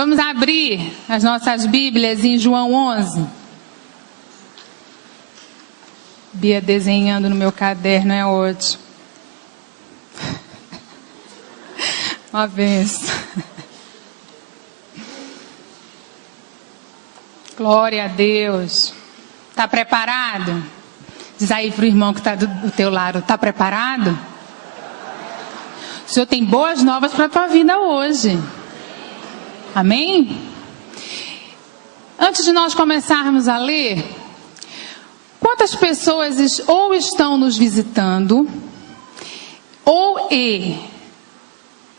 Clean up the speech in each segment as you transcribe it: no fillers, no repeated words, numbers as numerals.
Vamos abrir as nossas Bíblias em João 11. Bia desenhando no meu caderno é ótimo. Uma vez. Glória a Deus. Está preparado? Diz aí para o irmão que está do teu lado. Está preparado? O Senhor tem boas novas para a tua vida hoje. Amém? Antes de nós começarmos a ler, quantas pessoas ou estão nos visitando ou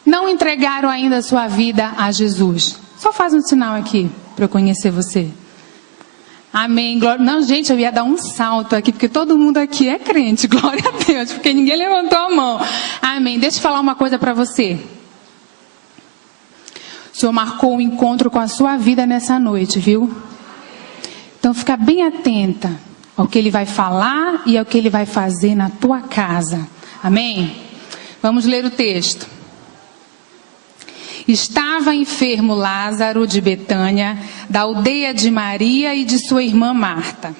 não entregaram ainda a sua vida a Jesus? Só faz um sinal aqui para eu conhecer você. Amém. Glória. Não, gente, eu ia dar um salto aqui, porque todo mundo aqui é crente. Glória a Deus, porque ninguém levantou a mão. Amém. Deixa eu falar uma coisa para você. O Senhor marcou um encontro com a sua vida nessa noite, viu? Então fica bem atenta ao que Ele vai falar e ao que Ele vai fazer na tua casa. Amém? Vamos ler o texto. Estava enfermo Lázaro de Betânia, da aldeia de Maria e de sua irmã Marta.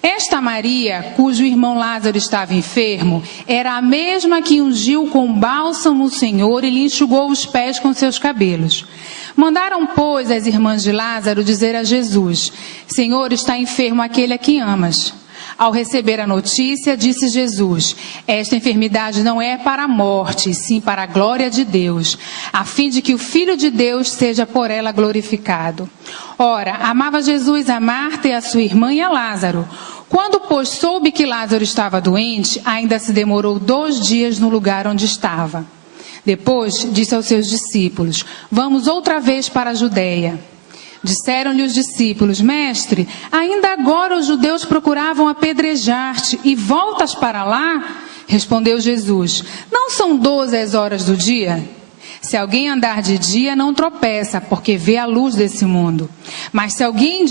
Esta Maria, cujo irmão Lázaro estava enfermo, era a mesma que ungiu com bálsamo o Senhor e lhe enxugou os pés com seus cabelos. Mandaram, pois, as irmãs de Lázaro dizer a Jesus: Senhor, está enfermo aquele a quem amas. Ao receber a notícia, disse Jesus: esta enfermidade não é para a morte, sim para a glória de Deus, a fim de que o Filho de Deus seja por ela glorificado. Ora, amava Jesus a Marta e a sua irmã e a Lázaro. Quando, pois, soube que Lázaro estava doente, ainda se demorou 2 dias no lugar onde estava. Depois, disse aos seus discípulos: vamos outra vez para a Judeia. Disseram-lhe os discípulos: Mestre, ainda agora os judeus procuravam apedrejar-te e voltas para lá? Respondeu Jesus: não são 12 as horas do dia? Se alguém andar de dia, não tropeça, porque vê a luz desse mundo. Mas se alguém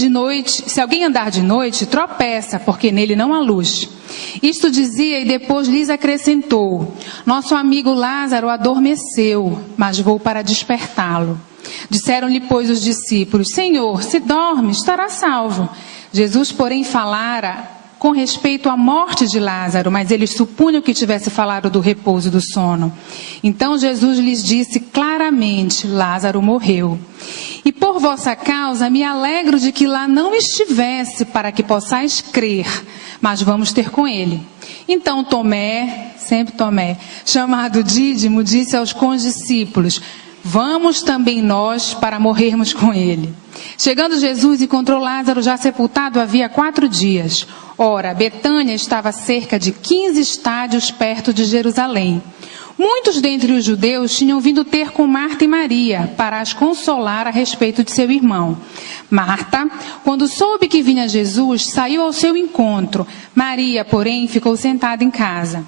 andar de noite, tropeça, porque nele não há luz. Isto dizia e depois lhes acrescentou: nosso amigo Lázaro adormeceu, mas vou para despertá-lo. Disseram-lhe, pois, os discípulos: Senhor, se dorme, estará salvo. Jesus, porém, falara com respeito à morte de Lázaro, mas eles supunham que tivesse falado do repouso do sono. Então Jesus lhes disse claramente: Lázaro morreu. E por vossa causa me alegro de que lá não estivesse, para que possais crer, mas vamos ter com ele. Então Tomé, sempre Tomé, chamado Dídimo, disse aos condiscípulos: vamos também nós para morrermos com ele. Chegando Jesus, encontrou Lázaro já sepultado havia 4 dias. Ora, Betânia estava a cerca de 15 estádios perto de Jerusalém. Muitos dentre os judeus tinham vindo ter com Marta e Maria para as consolar a respeito de seu irmão. Marta, quando soube que vinha Jesus, saiu ao seu encontro. Maria, porém, ficou sentada em casa.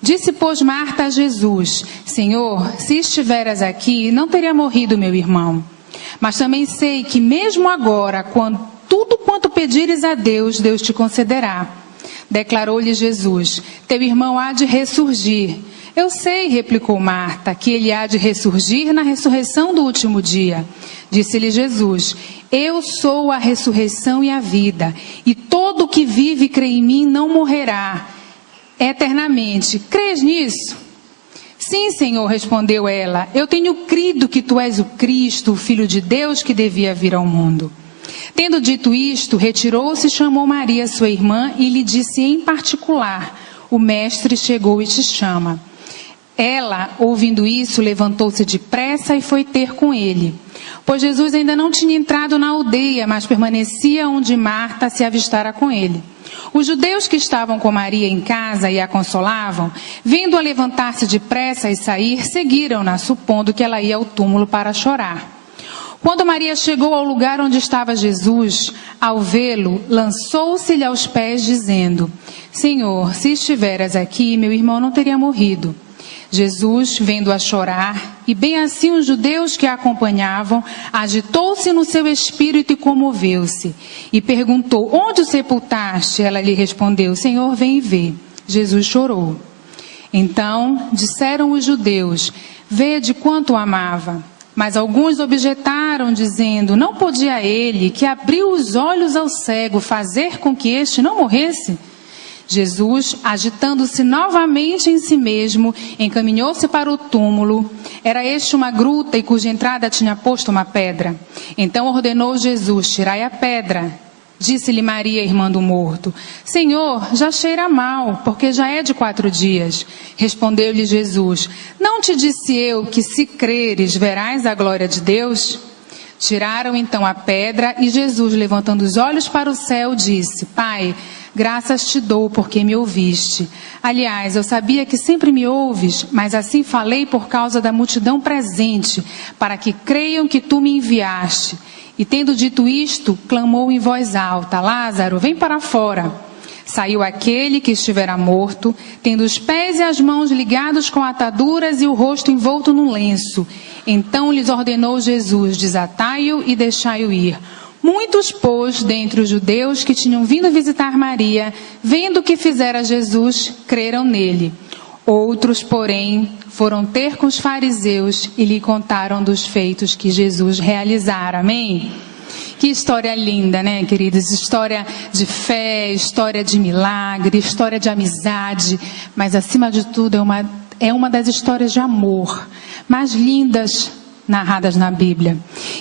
Disse, pois, Marta a Jesus: Senhor, se estiveras aqui, não teria morrido meu irmão. Mas também sei que mesmo agora, tudo quanto pedires a Deus, Deus te concederá. Declarou-lhe Jesus: teu irmão há de ressurgir. Eu sei, replicou Marta, que ele há de ressurgir na ressurreição do último dia. Disse-lhe Jesus: eu sou a ressurreição e a vida, e todo o que vive e crê em mim não morrerá eternamente. Crês nisso? Sim, Senhor, respondeu ela. Eu tenho crido que tu és o Cristo, o Filho de Deus, que devia vir ao mundo. Tendo dito isto, retirou-se e chamou Maria, sua irmã, e lhe disse em particular: o Mestre chegou e te chama. Ela, ouvindo isso, levantou-se depressa e foi ter com ele. Pois Jesus ainda não tinha entrado na aldeia, mas permanecia onde Marta se avistara com ele. Os judeus que estavam com Maria em casa e a consolavam, vendo-a levantar-se depressa e sair, seguiram-na, supondo que ela ia ao túmulo para chorar. Quando Maria chegou ao lugar onde estava Jesus, ao vê-lo, lançou-se-lhe aos pés, dizendo: Senhor, se estiveras aqui, meu irmão não teria morrido. Jesus, vendo-a chorar, e bem assim os judeus que a acompanhavam, agitou-se no seu espírito e comoveu-se. E perguntou: onde o sepultaste? Ela lhe respondeu: Senhor, vem e vê. Jesus chorou. Então disseram os judeus: vede quanto o amava. Mas alguns objetaram, dizendo: não podia ele, que abriu os olhos ao cego, fazer com que este não morresse? Jesus, agitando-se novamente em si mesmo, encaminhou-se para o túmulo. Era este uma gruta e cuja entrada tinha posto uma pedra. Então ordenou Jesus: tirai a pedra. Disse-lhe Maria, irmã do morto: Senhor, já cheira mal, porque já é de 4 dias. Respondeu-lhe Jesus: não te disse eu que, se creres, verás a glória de Deus? Tiraram então a pedra e Jesus, levantando os olhos para o céu, disse: Pai, graças te dou porque me ouviste. Aliás, eu sabia que sempre me ouves, mas assim falei por causa da multidão presente, para que creiam que tu me enviaste. E tendo dito isto, clamou em voz alta: Lázaro, vem para fora. Saiu aquele que estivera morto, tendo os pés e as mãos ligados com ataduras e o rosto envolto num lenço. Então lhes ordenou Jesus: desatai-o e deixai-o ir. Muitos, pois, dentre os judeus que tinham vindo visitar Maria, vendo o que fizera Jesus, creram nele. Outros, porém, foram ter com os fariseus e lhe contaram dos feitos que Jesus realizara. Amém? Que história linda, né, queridos? História de fé, história de milagre, história de amizade, mas acima de tudo é uma das histórias de amor mais lindas narradas na Bíblia.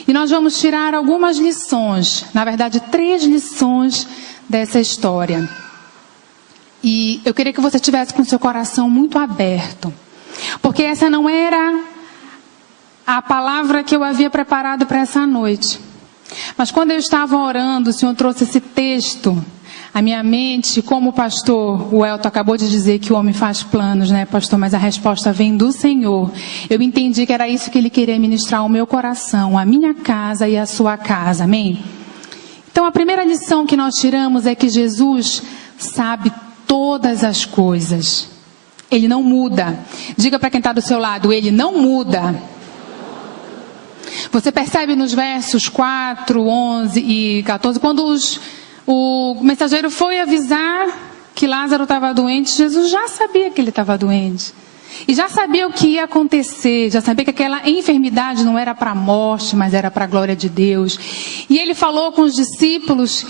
E nós vamos tirar algumas lições, na verdade 3 lições dessa história. E eu queria que você tivesse com seu coração muito aberto, porque essa não era a palavra que eu havia preparado para essa noite. Mas quando eu estava orando, o Senhor trouxe esse texto à minha mente, como o pastor Welton acabou de dizer que o homem faz planos, né, pastor? Mas a resposta vem do Senhor. Eu entendi que era isso que Ele queria ministrar ao meu coração, a minha casa e a sua casa, amém? Então a primeira lição que nós tiramos é que Jesus sabe todas as coisas. Ele não muda. Diga para quem está do seu lado: Ele não muda. Você percebe nos versos 4, 11 e 14, quando o mensageiro foi avisar que Lázaro estava doente, Jesus já sabia que ele estava doente. E já sabia o que ia acontecer, já sabia que aquela enfermidade não era para a morte, mas era para a glória de Deus. E ele falou com os discípulos: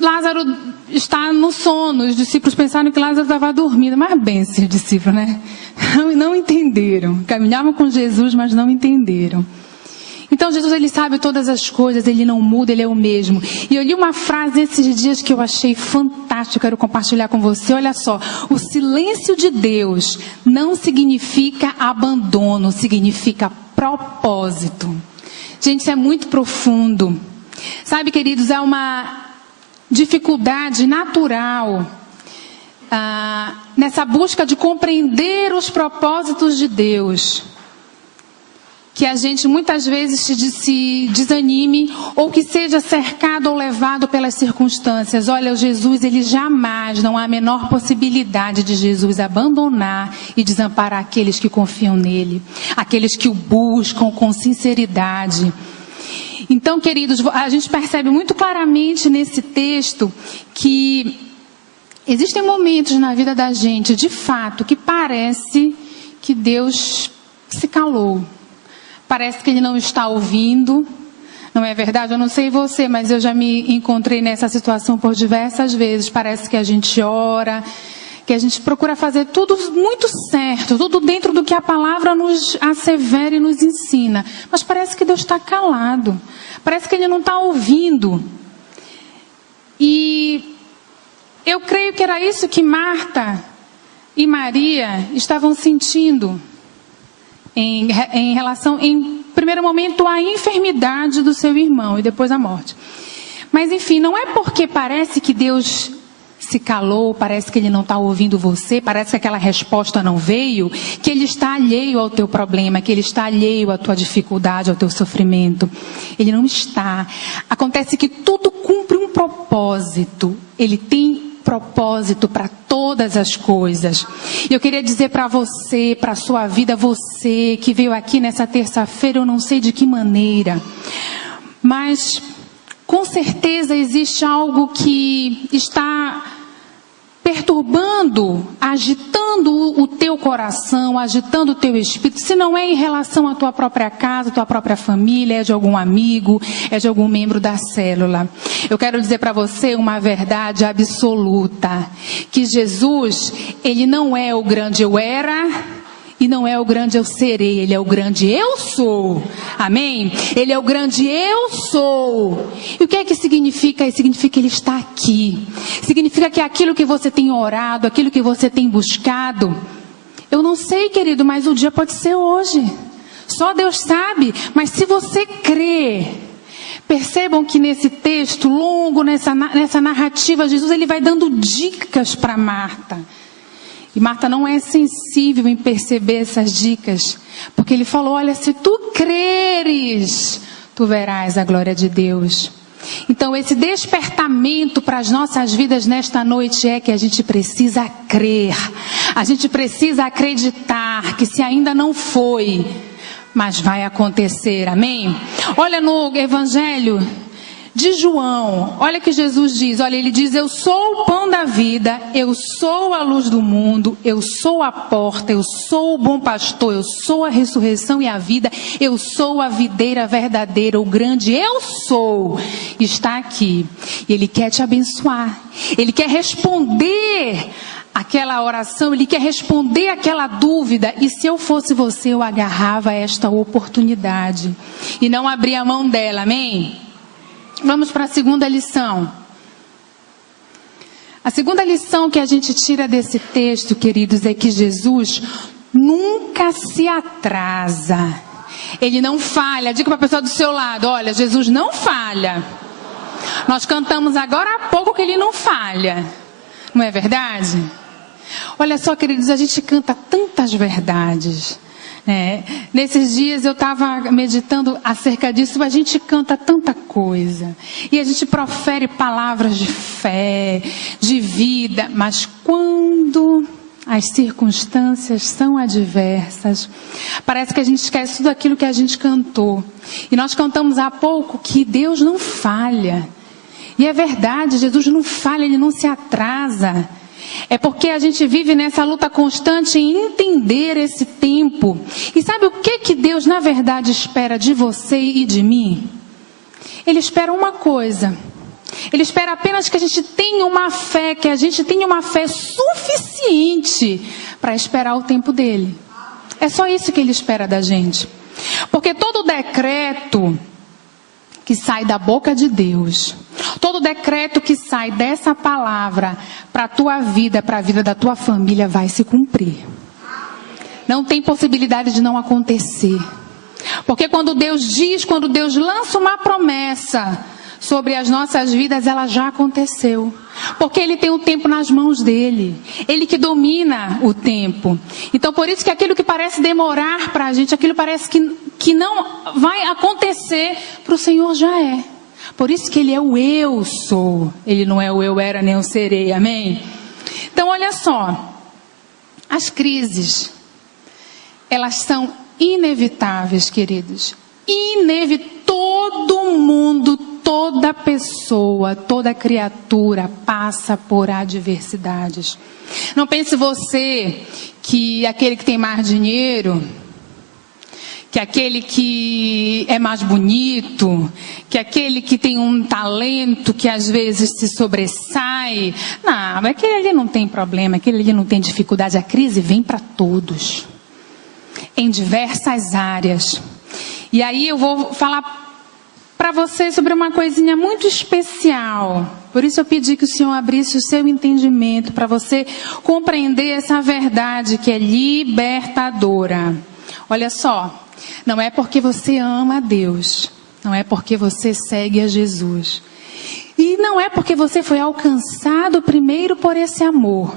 Lázaro está no sono. Os discípulos pensaram que Lázaro estava dormindo. Mas bem, esses discípulos, né? Não entenderam. Caminhavam com Jesus, mas não entenderam. Então Jesus, Ele sabe todas as coisas, Ele não muda, Ele é o mesmo. E eu li uma frase esses dias que eu achei fantástica, eu quero compartilhar com você. Olha só: o silêncio de Deus não significa abandono, significa propósito. Gente, isso é muito profundo. Sabe, queridos, é uma dificuldade natural nessa busca de compreender os propósitos de Deus, que a gente muitas vezes se desanime ou que seja cercado ou levado pelas circunstâncias. Olha, Jesus, Ele jamais, não há a menor possibilidade de Jesus abandonar e desamparar aqueles que confiam nele, aqueles que o buscam com sinceridade. Então, queridos, a gente percebe muito claramente nesse texto que existem momentos na vida da gente, de fato, que parece que Deus se calou. Parece que Ele não está ouvindo. Não é verdade? Eu não sei você, mas eu já me encontrei nessa situação por diversas vezes. Parece que a gente ora, que a gente procura fazer tudo muito certo, tudo dentro do que a palavra nos assevera e nos ensina. Mas parece que Deus está calado. Parece que Ele não está ouvindo. E eu creio que era isso que Marta e Maria estavam sentindo em relação, em primeiro momento, à enfermidade do seu irmão e depois à morte. Mas enfim, não é porque parece que Deus se calou, parece que Ele não está ouvindo você, parece que aquela resposta não veio, que Ele está alheio ao teu problema, que Ele está alheio à tua dificuldade, ao teu sofrimento. Ele não está. Acontece que tudo cumpre um propósito. Ele tem propósito para todas as coisas. E eu queria dizer para você, para a sua vida, você que veio aqui nessa terça-feira, eu não sei de que maneira, mas com certeza existe algo que está perturbando, agitando o teu coração, agitando o teu espírito, se não é em relação à tua própria casa, à tua própria família, é de algum amigo, é de algum membro da célula. Eu quero dizer para você uma verdade absoluta, que Jesus, ele não é o grande eu era, e não é o grande eu serei, ele é o grande eu sou. Amém? Ele é o grande eu sou. E o que é que significa? Significa que ele está aqui. Significa que aquilo que você tem orado, aquilo que você tem buscado, eu não sei, querido, mas o dia pode ser hoje. Só Deus sabe. Mas se você crê, percebam que nesse texto longo, nessa narrativa, Jesus ele vai dando dicas para Marta. E Marta não é sensível em perceber essas dicas, porque ele falou, olha, se tu creres, tu verás a glória de Deus. Então esse despertamento para as nossas vidas nesta noite é que a gente precisa crer, a gente precisa acreditar que se ainda não foi, mas vai acontecer, amém? Olha no Evangelho de João, olha que Jesus diz, olha, ele diz, eu sou o pão da vida, eu sou a luz do mundo, eu sou a porta, eu sou o bom pastor, eu sou a ressurreição e a vida, eu sou a videira verdadeira, o grande eu sou, está aqui, e ele quer te abençoar, ele quer responder aquela oração, ele quer responder aquela dúvida, e se eu fosse você, eu agarrava esta oportunidade, e não abria a mão dela, amém? Vamos para a segunda lição. A segunda lição que a gente tira desse texto, queridos, é que Jesus nunca se atrasa. Ele não falha. Diga para a pessoa do seu lado, olha, Jesus não falha. Nós cantamos agora há pouco que ele não falha. Não é verdade? Olha só, queridos, a gente canta tantas verdades. Nesses dias eu estava meditando acerca disso, a gente canta tanta coisa, e a gente profere palavras de fé, de vida, mas quando as circunstâncias são adversas, parece que a gente esquece tudo aquilo que a gente cantou. E nós cantamos há pouco que Deus não falha, e é verdade, Jesus não falha, ele não se atrasa. É porque a gente vive nessa luta constante em entender esse tempo. E sabe o que Deus na verdade espera de você e de mim? Ele espera uma coisa. Ele espera apenas que a gente tenha uma fé, que a gente tenha uma fé suficiente para esperar o tempo dele. É só isso que ele espera da gente. Porque todo decreto que sai da boca de Deus, todo decreto que sai dessa palavra para a tua vida, para a vida da tua família, vai se cumprir. Não tem possibilidade de não acontecer. Porque quando Deus diz, quando Deus lança uma promessa sobre as nossas vidas, ela já aconteceu. Porque Ele tem o tempo nas mãos dEle. Ele que domina o tempo. Então, por isso que aquilo que parece demorar para a gente, aquilo parece que não vai acontecer, para o Senhor já é. Por isso que Ele é o eu sou. Ele não é o eu era nem o serei, amém? Então, olha só. As crises, elas são inevitáveis, queridos. Todo mundo, toda pessoa, toda criatura passa por adversidades. Não pense você que aquele que tem mais dinheiro, que aquele que é mais bonito, que aquele que tem um talento que às vezes se sobressai. Não, aquele ali não tem problema, aquele ali não tem dificuldade. A crise vem para todos, em diversas áreas. E aí eu vou falar para você sobre uma coisinha muito especial. Por isso eu pedi que o Senhor abrisse o seu entendimento, para você compreender essa verdade que é libertadora. Olha só, não é porque você ama a Deus, não é porque você segue a Jesus, e não é porque você foi alcançado primeiro por esse amor,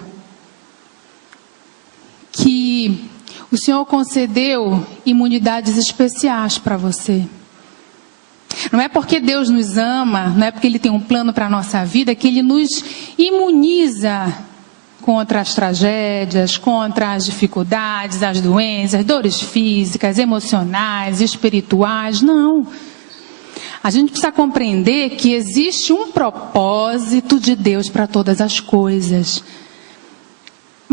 que o Senhor concedeu imunidades especiais para você. Não é porque Deus nos ama, não é porque Ele tem um plano para a nossa vida, que Ele nos imuniza contra as tragédias, contra as dificuldades, as doenças, dores físicas, emocionais, espirituais. Não. A gente precisa compreender que existe um propósito de Deus para todas as coisas.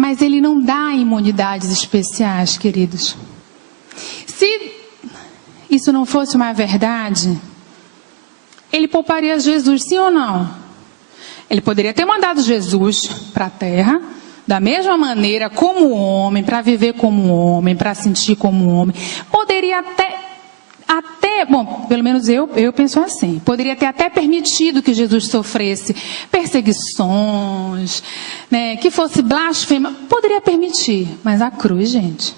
Mas ele não dá imunidades especiais, queridos. Se isso não fosse uma verdade, ele pouparia Jesus, sim ou não? Ele poderia ter mandado Jesus para a terra, da mesma maneira, como homem, para viver como homem, para sentir como homem. Poderia até, bom, pelo menos eu penso assim, poderia ter até permitido que Jesus sofresse perseguições, né, que fosse blasfema, poderia permitir, mas a cruz, gente.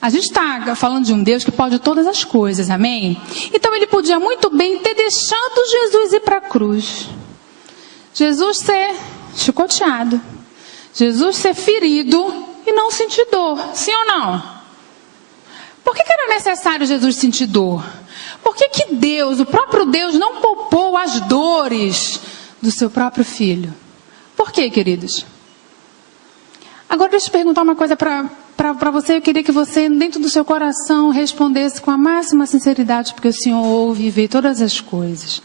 A gente está falando de um Deus que pode todas as coisas, amém? Então ele podia muito bem ter deixado Jesus ir para a cruz. Jesus ser chicoteado. Jesus ser ferido e não sentir dor, sim ou não? Por que era necessário Jesus sentir dor? Por que Deus, o próprio Deus, não poupou as dores do seu próprio filho? Por quê, queridos? Agora deixa eu perguntar uma coisa para você. Eu queria que você, dentro do seu coração, respondesse com a máxima sinceridade, porque o Senhor ouve e vê todas as coisas.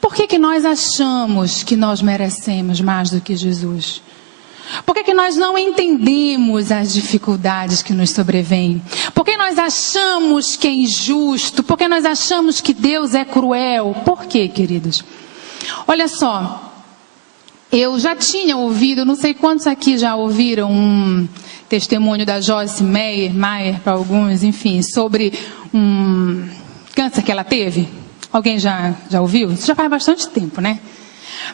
Por que nós achamos que nós merecemos mais do que Jesus? Por que nós não entendemos as dificuldades que nos sobrevêm? Por que nós achamos que é injusto? Por que nós achamos que Deus é cruel? Por quê, queridos? Olha só, eu já tinha ouvido, não sei quantos aqui já ouviram um testemunho da Joyce Meyer para alguns, enfim, sobre um câncer que ela teve. Alguém já ouviu? Isso já faz bastante tempo, né?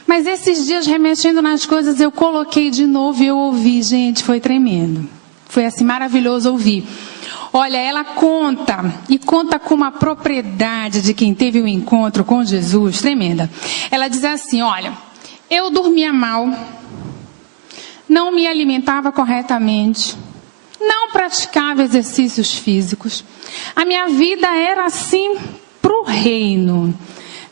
Mas esses dias, remexendo nas coisas, eu coloquei de novo e eu ouvi. Gente, foi tremendo. Foi assim, maravilhoso ouvir. Olha, ela conta, e conta com uma propriedade de quem teve um encontro com Jesus, tremenda. Ela diz assim, olha, eu dormia mal, não me alimentava corretamente, não praticava exercícios físicos. A minha vida era assim pro reino.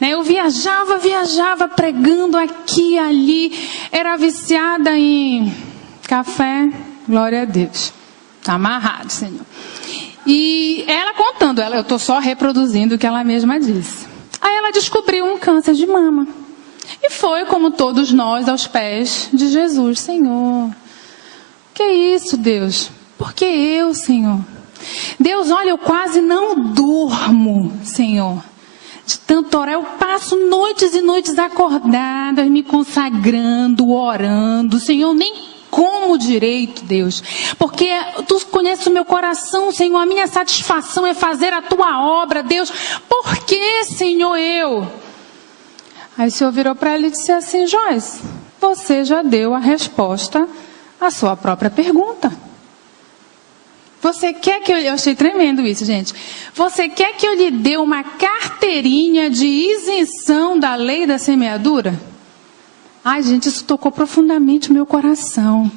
Eu viajava pregando aqui e ali, era viciada em café, glória a Deus. Está amarrado, Senhor. E ela contando, eu estou só reproduzindo o que ela mesma disse. Aí ela descobriu um câncer de mama. E foi, como todos nós, aos pés de Jesus. Senhor, que é isso, Deus? Por que eu, Senhor? Deus, olha, eu quase não durmo, Senhor. De tanto orar, eu passo noites e noites acordada, me consagrando, orando. Senhor, nem como direito, Deus. Porque Tu conheces o meu coração, Senhor. A minha satisfação é fazer a Tua obra, Deus. Por que, Senhor, eu? Aí o Senhor virou para ela e disse assim, Joyce, você já deu a resposta à sua própria pergunta. Você quer que eu achei tremendo isso, gente. Você quer que eu lhe dê uma carteirinha de isenção da lei da semeadura? Ai, gente, isso tocou profundamente o meu coração.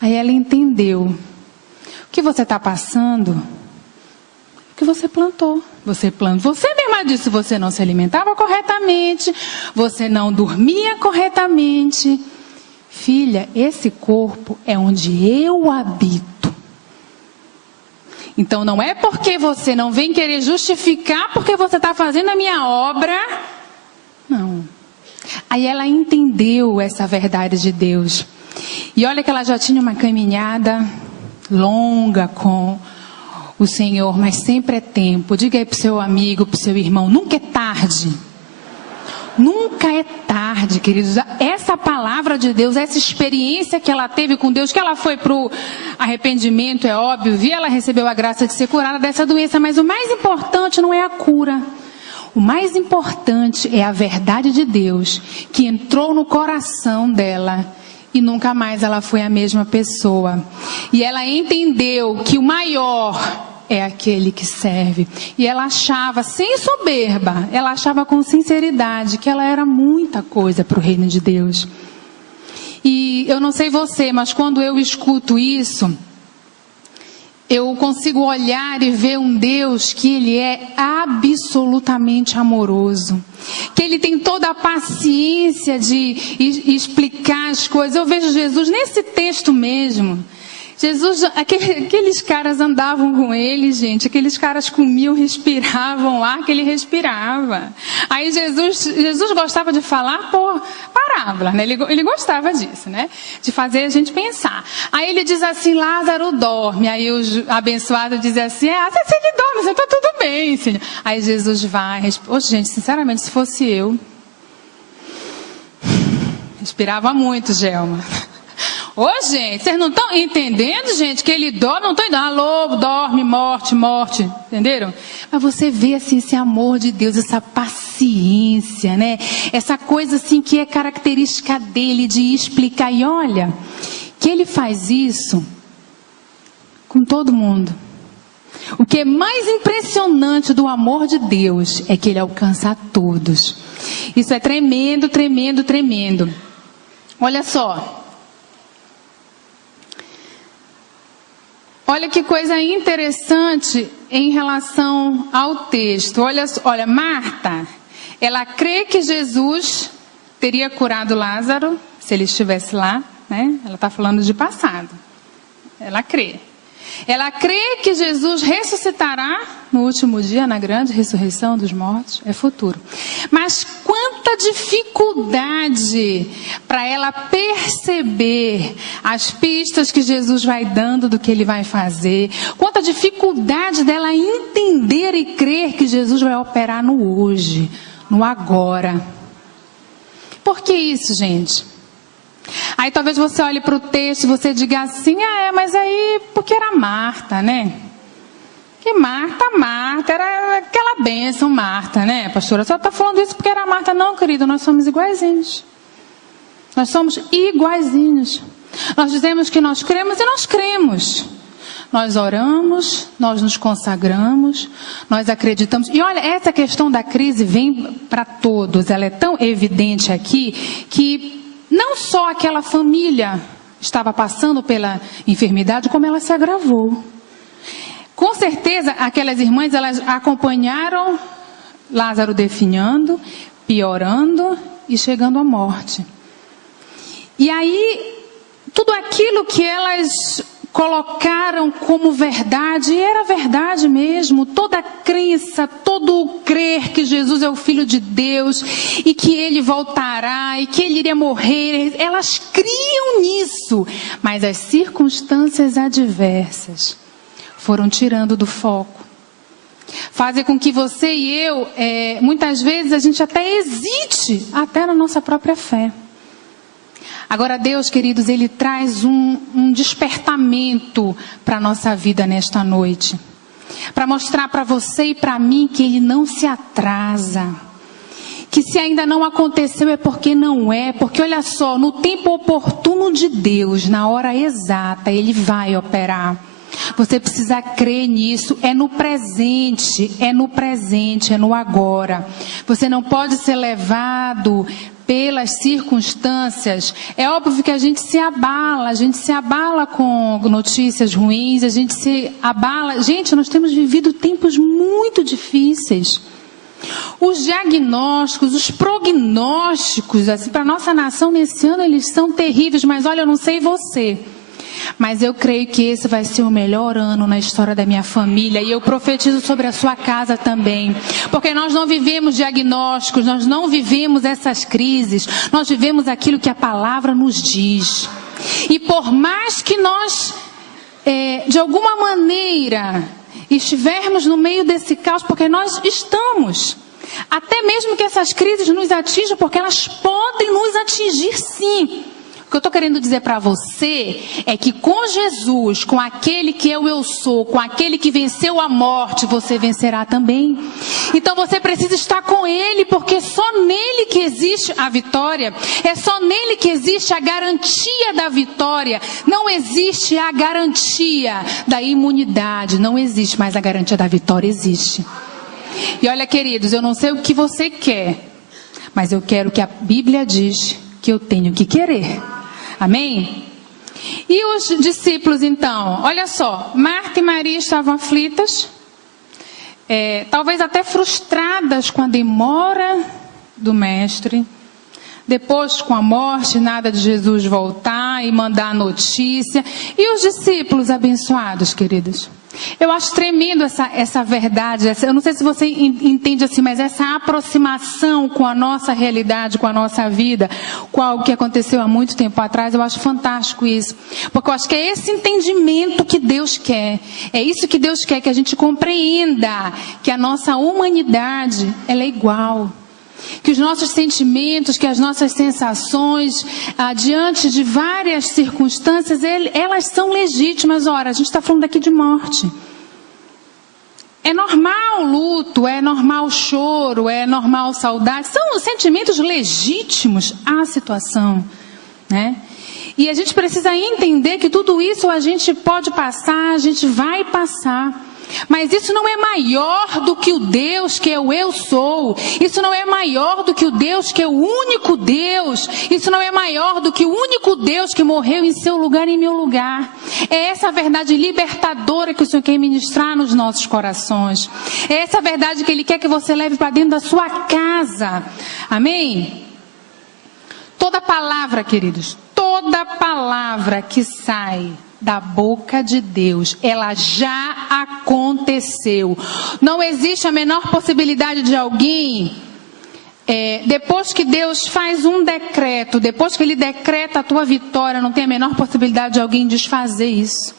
Aí ela entendeu. O que você está passando? O que você plantou. Você plantou. Você mesma disse, você não se alimentava corretamente. Você não dormia corretamente. Filha, esse corpo é onde eu habito. Então não é porque você não vem querer justificar porque você está fazendo a minha obra. Não. Aí ela entendeu essa verdade de Deus. E olha que ela já tinha uma caminhada longa com o Senhor, mas sempre é tempo. Diga aí para o seu amigo, para o seu irmão, nunca é tarde. Nunca é tarde, queridos. Essa palavra de Deus, essa experiência que ela teve com Deus, que ela foi para o arrependimento, é óbvio, ela recebeu a graça de ser curada dessa doença, mas o mais importante não é a cura. O mais importante é a verdade de Deus, que entrou no coração dela e nunca mais ela foi a mesma pessoa. E ela entendeu que o maior é aquele que serve. E ela achava, sem soberba, ela achava com sinceridade que ela era muita coisa para o reino de Deus. E eu não sei você, mas quando eu escuto isso, eu consigo olhar e ver um Deus que Ele é absolutamente amoroso. Que Ele tem toda a paciência de explicar as coisas. Eu vejo Jesus nesse texto mesmo. Jesus, aqueles caras andavam com ele, gente. Aqueles caras comiam, respiravam o ar que ele respirava. Aí Jesus gostava de falar por parábola, né? Ele gostava disso, né? De fazer a gente pensar. Aí ele diz assim, Lázaro dorme. Aí o abençoado diz assim, se ele dorme, está tudo bem, Senhor. Aí Jesus vai, gente, sinceramente, se fosse eu, respirava muito, Gelma. Ô, gente, vocês não estão entendendo, gente, que ele dorme, não estão entendendo. Alô, dorme, morte, entenderam? Mas você vê, assim, esse amor de Deus, essa paciência, né? Essa coisa, assim, que é característica dele, de explicar. E olha, que ele faz isso com todo mundo. O que é mais impressionante do amor de Deus é que ele alcança a todos. Isso é tremendo, tremendo, tremendo. Olha só. Olha que coisa interessante em relação ao texto. Olha, Marta, ela crê que Jesus teria curado Lázaro, se ele estivesse lá, né? Ela está falando de passado. Ela crê. Ela crê que Jesus ressuscitará no último dia, na grande ressurreição dos mortos. É futuro. Mas quanta dificuldade para ela perceber as pistas que Jesus vai dando do que ele vai fazer. Quanta dificuldade dela entender e crer que Jesus vai operar no hoje, no agora. Por que isso, gente? Aí talvez você olhe para o texto e você diga assim, mas aí, porque era Marta, né? Que Marta, era aquela bênção Marta, né, pastora? Você está falando isso porque era Marta? Não, querido, nós somos iguaizinhos. Nós somos iguaizinhos. Nós dizemos que nós cremos e nós cremos. Nós oramos, nós nos consagramos, nós acreditamos. E olha, essa questão da crise vem para todos. Ela é tão evidente aqui que não só aquela família estava passando pela enfermidade, como ela se agravou. Com certeza, aquelas irmãs, elas acompanharam Lázaro definhando, piorando e chegando à morte. E aí, tudo aquilo que elas colocaram como verdade, e era verdade mesmo, toda a crença, todo o crer que Jesus é o Filho de Deus, e que Ele voltará, e que Ele iria morrer, elas criam nisso, mas as circunstâncias adversas foram tirando do foco, fazem com que você e eu, muitas vezes a gente até hesite, até na nossa própria fé. Agora Deus, queridos, Ele traz um despertamento para a nossa vida nesta noite. Para mostrar para você e para mim que Ele não se atrasa. Que se ainda não aconteceu é porque não é. Porque olha só, no tempo oportuno de Deus, na hora exata, Ele vai operar. Você precisa crer nisso, é no presente, é no agora. Você não pode ser levado pelas circunstâncias. É óbvio que a gente se abala com notícias ruins, a gente se abala. Gente, nós temos vivido tempos muito difíceis. Os diagnósticos, os prognósticos, assim, para a nossa nação nesse ano, eles são terríveis, mas olha, eu não sei você, mas eu creio que esse vai ser o melhor ano na história da minha família, e eu profetizo sobre a sua casa também, porque nós não vivemos diagnósticos, nós não vivemos essas crises, nós vivemos aquilo que a palavra nos diz. E por mais que nós, de alguma maneira, estivermos no meio desse caos, porque nós estamos, até mesmo que essas crises nos atinjam, porque elas podem nos atingir sim. O que eu estou querendo dizer para você é que com Jesus, com aquele que eu sou, com aquele que venceu a morte, você vencerá também. Então você precisa estar com Ele, porque só nele que existe a vitória. É só nele que existe a garantia da vitória. Não existe a garantia da imunidade, não existe, mas a garantia da vitória existe. E olha, queridos, eu não sei o que você quer, mas eu quero o que a Bíblia diz que eu tenho que querer. Amém? E os discípulos então, olha só, Marta e Maria estavam aflitas, talvez até frustradas com a demora do mestre, Depois, com a morte, nada de Jesus voltar e mandar a notícia. E os discípulos abençoados, queridos? Eu acho tremendo essa verdade. Eu não sei se você entende assim, mas essa aproximação com a nossa realidade, com a nossa vida, com algo que aconteceu há muito tempo atrás, eu acho fantástico isso. Porque eu acho que é esse entendimento que Deus quer. É isso que Deus quer, que a gente compreenda que a nossa humanidade, ela é igual. Que os nossos sentimentos, que as nossas sensações, diante de várias circunstâncias, elas são legítimas. Ora, a gente está falando aqui de morte. É normal o luto, é normal o choro, é normal a saudade. São sentimentos legítimos à situação, né? E a gente precisa entender que tudo isso a gente pode passar, a gente vai passar. Mas isso não é maior do que o Deus que eu sou. Isso não é maior do que o Deus que é o único Deus. Isso não é maior do que o único Deus que morreu em seu lugar e em meu lugar. É essa verdade libertadora que o Senhor quer ministrar nos nossos corações. É essa verdade que Ele quer que você leve para dentro da sua casa. Amém? Toda palavra, queridos, toda palavra que sai da boca de Deus, ela já aconteceu. Não existe a menor possibilidade de alguém, depois que Deus faz um decreto, depois que Ele decreta a tua vitória, não tem a menor possibilidade de alguém desfazer isso.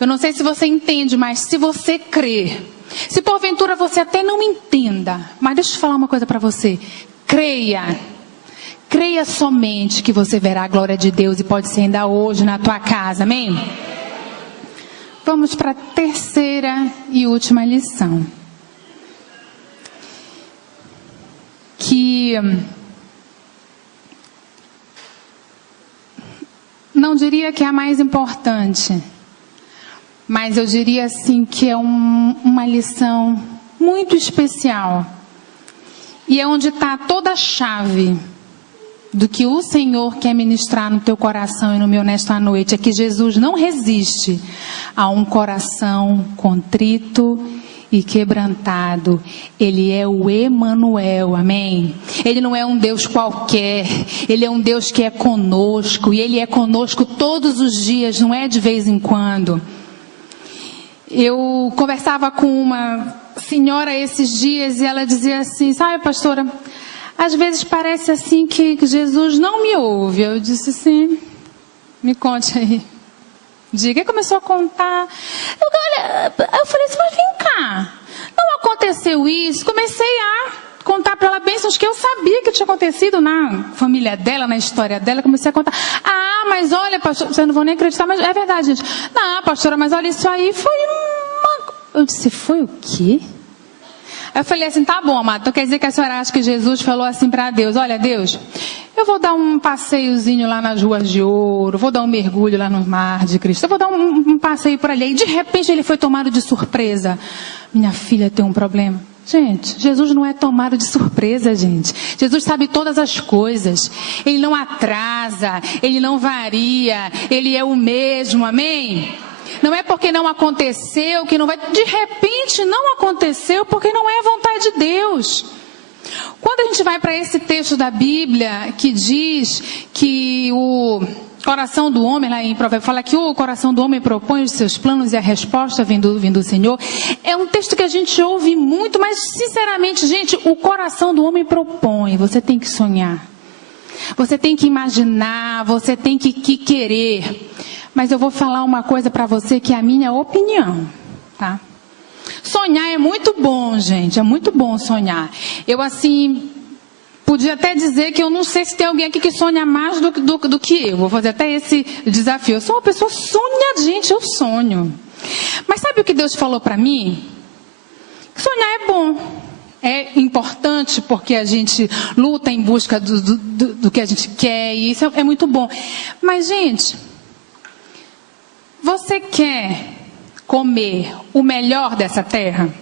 Eu não sei se você entende, mas se você crer, se porventura você até não entenda, mas deixa eu falar uma coisa para você, creia. Creia somente que você verá a glória de Deus e pode ser ainda hoje na tua casa, amém? Vamos para a terceira e última lição. Que não diria que é a mais importante, mas eu diria assim que é uma lição muito especial. E é onde está toda a chave do que o Senhor quer ministrar no teu coração e no meu nesta noite, é que Jesus não resiste a um coração contrito e quebrantado. Ele é o Emanuel, amém? Ele não é um Deus qualquer, Ele é um Deus que é conosco, e Ele é conosco todos os dias, não é de vez em quando. Eu conversava com uma senhora esses dias e ela dizia assim, sabe, pastora, às vezes parece assim que Jesus não me ouve. Eu disse assim, me conte aí. Diga. E começou a contar. Eu falei assim, mas vem cá. Não aconteceu isso? Comecei a contar para ela bênçãos que eu sabia que tinha acontecido na família dela, na história dela. Comecei a contar. Ah, mas olha, pastor, vocês não vão nem acreditar, mas é verdade, gente. Não, pastora, mas olha, isso aí foi uma... Eu disse, foi o quê? Eu falei assim, tá bom, amado, então quer dizer que a senhora acha que Jesus falou assim para Deus, olha Deus, eu vou dar um passeiozinho lá nas ruas de ouro, vou dar um mergulho lá no mar de Cristo, eu vou dar um passeio por ali, e de repente ele foi tomado de surpresa, minha filha tem um problema. Gente, Jesus não é tomado de surpresa, gente. Jesus sabe todas as coisas, Ele não atrasa, Ele não varia, Ele é o mesmo, amém? Não é porque não aconteceu que não vai... De repente não aconteceu porque não é vontade de Deus. Quando a gente vai para esse texto da Bíblia que diz que o coração do homem, lá em Provérbios, fala que o coração do homem propõe os seus planos e a resposta vem do Senhor. É um texto que a gente ouve muito, mas sinceramente, gente, o coração do homem propõe. Você tem que sonhar. Você tem que imaginar, você tem que querer. Mas eu vou falar uma coisa para você que é a minha opinião, tá? Sonhar é muito bom, gente, é muito bom sonhar. Eu, assim, podia até dizer que eu não sei se tem alguém aqui que sonha mais do que eu. Vou fazer até esse desafio. Eu sou uma pessoa sonhadora, gente, eu sonho. Mas sabe o que Deus falou para mim? Sonhar é bom. É importante porque a gente luta em busca do que a gente quer e isso é muito bom. Mas, gente... Você quer comer o melhor dessa terra?